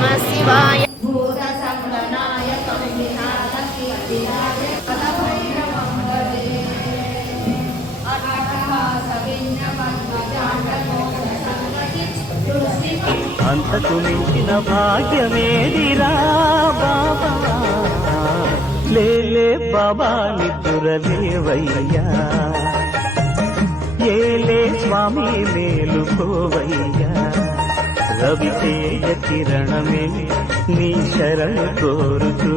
नमः शिवाय అంతకు మించిన భాగ్యమేదిరా బాబా లేలే బాబా నిపురలేవయ్యా ఏలే స్వామి మేలుకోవయ్యా రవితేజ కిరణమే నీ శరణు కోరుతూ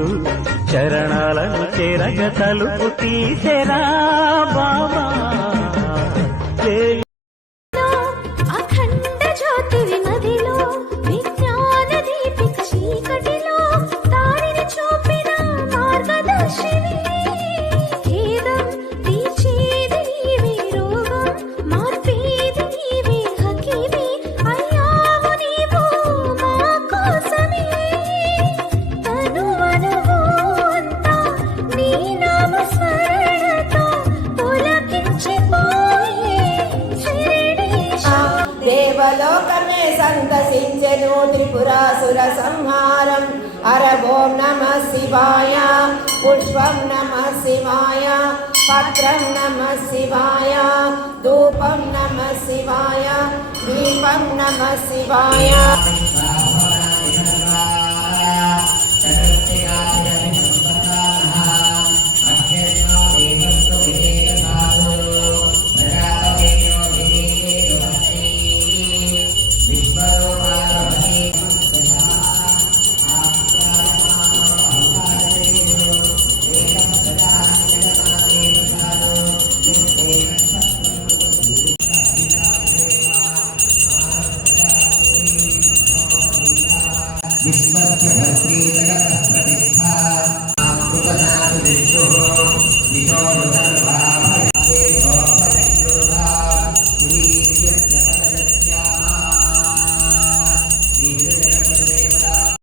చరణాలను చేరగ తలుపు తీసెరా బాబా? దేవలోకమే సంతసించెను త్రిపురాసుర సంహారం. అరవోం నమ శివాయ పుష్పం నమ శివాయ పత్రం నమ శివాయ ధూపం నమ శివాయ దీపం నమ శివాయ. विश्वस्य भर्त्री जगतः प्रतिष्ठा